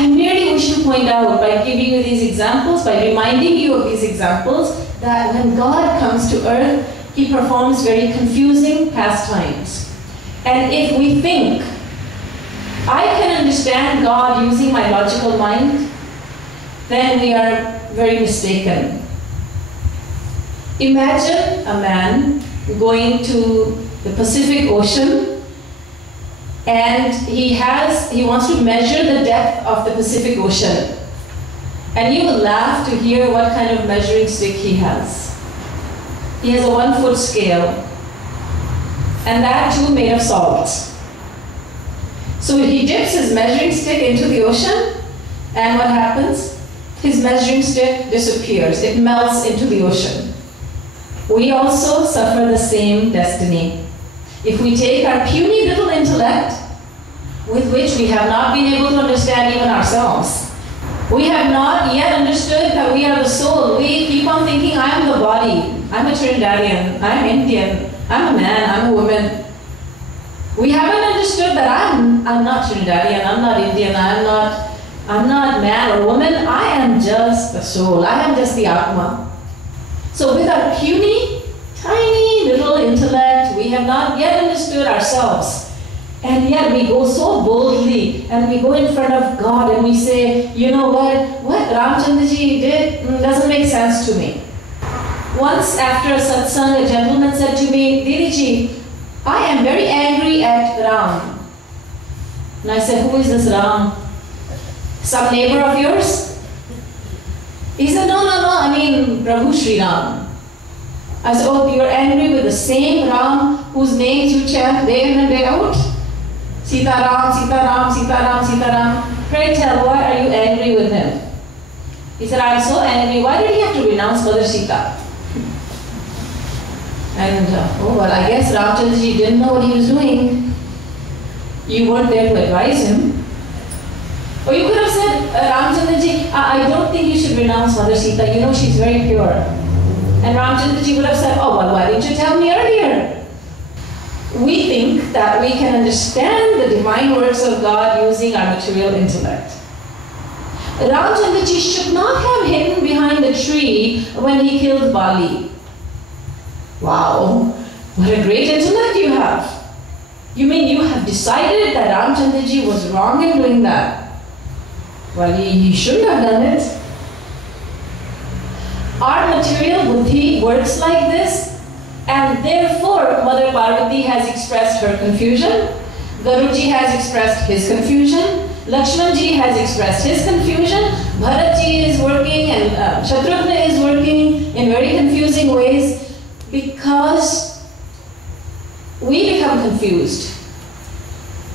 I merely wish to point out by giving you these examples, by reminding you of these examples, that when God comes to earth, He performs very confusing pastimes. And if we think, I can understand God using my logical mind, then we are very mistaken. Imagine a man going to the Pacific Ocean, and he wants to measure the depth of the Pacific Ocean. And you will laugh to hear what kind of measuring stick he has. He has a 1-foot scale, and that too made of salt. So he dips his measuring stick into the ocean, and what happens? His measuring stick disappears. It melts into the ocean. We also suffer the same destiny. If we take our puny little intellect, with which we have not been able to understand even ourselves, we have not yet understood that we are the soul. We keep on thinking, I am the body. I'm a Trinidadian. I'm Indian. I'm a man. I'm a woman. We haven't understood that I'm not Trinidadian. I'm not Indian. I'm not man or woman. I am just the soul. I am just the Atma. So with our puny, tiny little intellect, we have not yet understood ourselves. And yet we go so boldly, and we go in front of God and we say, you know what Ramchandraji did doesn't make sense to me. Once after a satsang, a gentleman said to me, Didi, I am very angry at Ram. And I said, who is this Ram? Some neighbor of yours? He said, no, I mean Prabhu Sri Ram. I said, oh, you're angry with the same Ram whose names you chant day in and day out? Sita Ram, Sita Ram, Sita Ram, Sita Ram. Pray tell, why are you angry with him? He said, I'm so angry. Why did he have to renounce Mother Sita? And, oh, well, I guess Ramchandraji didn't know what he was doing. You weren't there to advise him. Or you could have said, Ramchandraji, I don't think you should renounce Mother Sita. You know, she's very pure. And Ramchandraji would have said, oh, well, why didn't you tell me earlier? We think that we can understand the divine works of God using our material intellect. Ramchandraji should not have hidden behind the tree when he killed Bali. Wow, what a great intellect you have. You mean you have decided that Ramchandraji was wrong in doing that? Well, he shouldn't have done it. Our material buddhi works like this, and therefore Mother Parvati has expressed her confusion, Garuji has expressed his confusion, Lakshmanji has expressed his confusion, Bharatji is working, and Shatrughna is working in very confusing ways, because we become confused.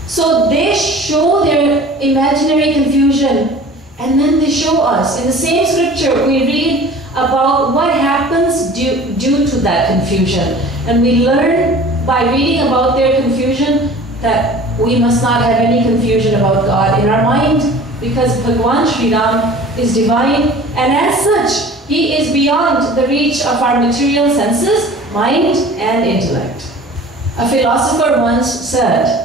So they show their imaginary confusion, and then they show us. In the same scripture, we read about what happens due to that confusion. And we learn by reading about their confusion that we must not have any confusion about God in our mind, because Bhagwan Sri Ram is divine, and as such, He is beyond the reach of our material senses, mind and intellect. A philosopher once said,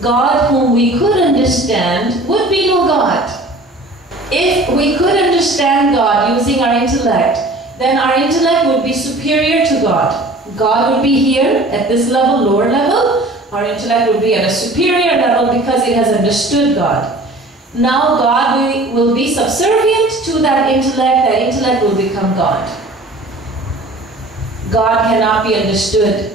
God whom we could understand would be no God. If we could understand God using our intellect, then our intellect would be superior to God. God would be here at this level, lower level. Our intellect would be at a superior level because it has understood God. Now God will be subservient to that intellect will become God. God cannot be understood.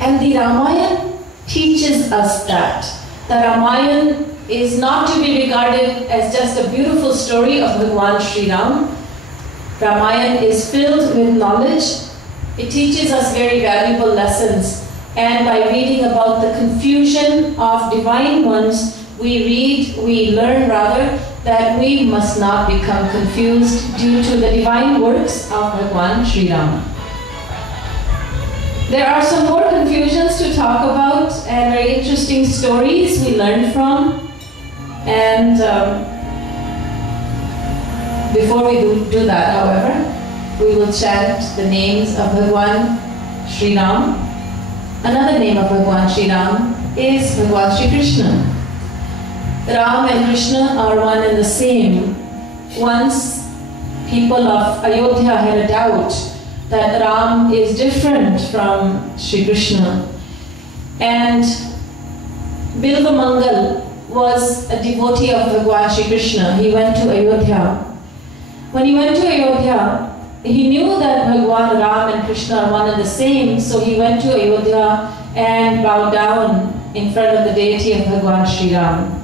And the Ramayana teaches us that. The Ramayana is not to be regarded as just a beautiful story of Bhagwan Sri Ram. Ramayana is filled with knowledge. It teaches us very valuable lessons. And by reading about the confusion of divine ones, we learn that we must not become confused due to the divine works of Bhagwan Sri Ram. There are some more confusions to talk about and very interesting stories we learn from. And before we do that, however, we will chant the names of Bhagwan Sri Ram. Another name of Bhagwan Sri Ram is Bhagwan Sri Krishna. Ram and Krishna are one and the same. Once people of Ayodhya had a doubt that Ram is different from Sri Krishna. And Bilvamangal was a devotee of Bhagwan Sri Krishna. He went to Ayodhya. When he went to Ayodhya, he knew that Bhagwan Ram and Krishna are one and the same, so he went to Ayodhya and bowed down in front of the deity of Bhagwan Sri Ram.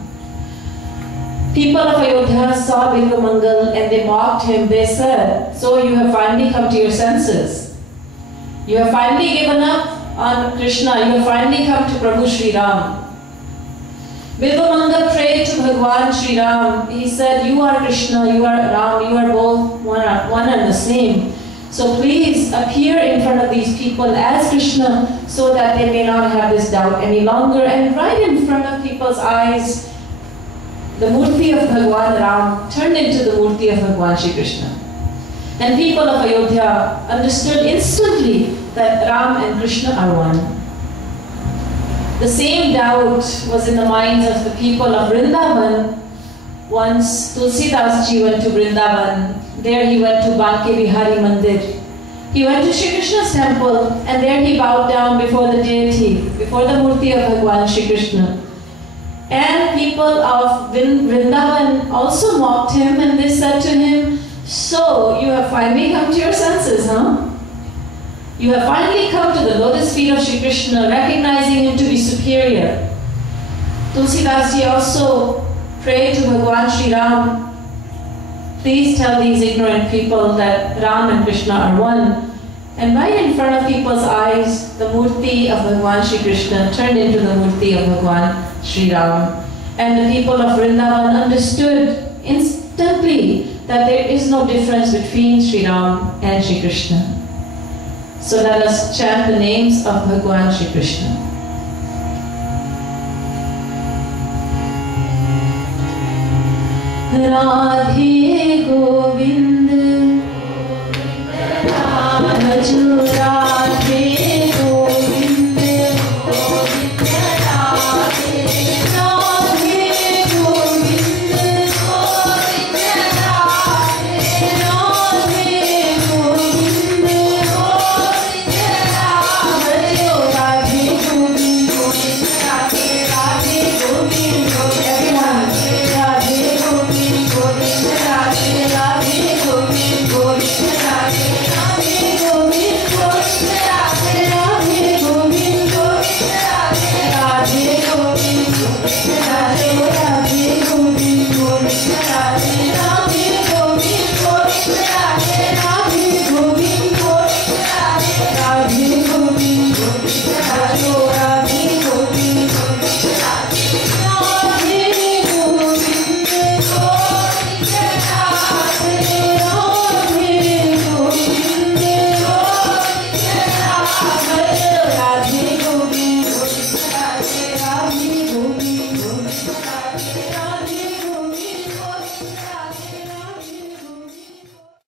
People of Ayodhya saw Bilvamangal and they mocked him. They said, "So you have finally come to your senses. You have finally given up on Krishna. You have finally come to Prabhu Sri Ram." Bilvamangal prayed to Bhagwan Sri Ram. He said, "You are Krishna, you are Ram, you are both one and the same. So please appear in front of these people as Krishna so that they may not have this doubt any longer." And right in front of people's eyes, the murti of Bhagwan Ram turned into the murti of Bhagwan Sri Krishna. And people of Ayodhya understood instantly that Ram and Krishna are one. The same doubt was in the minds of the people of Vrindavan. Once Tulsidas ji went to Vrindavan. There he went to Banke Bihari Mandir. He went to Shri Krishna's temple and there he bowed down before the deity, before the murti of Bhagwan Shri Krishna. And people of Vrindavan also mocked him and they said to him, "So you have finally come to your senses, huh? You have finally come to the lotus feet of Shri Krishna, recognizing him to be superior." Tulsidas ji also prayed to Bhagwan Sri Ram, "Please tell these ignorant people that Ram and Krishna are one." And right in front of people's eyes, the murti of Bhagwan Sri Krishna turned into the murti of Bhagwan Sri Ram. And the people of Vrindavan understood instantly that there is no difference between Sri Ram and Sri Krishna. So let us chant the names of Bhagwan Sri Krishna. Radhe Go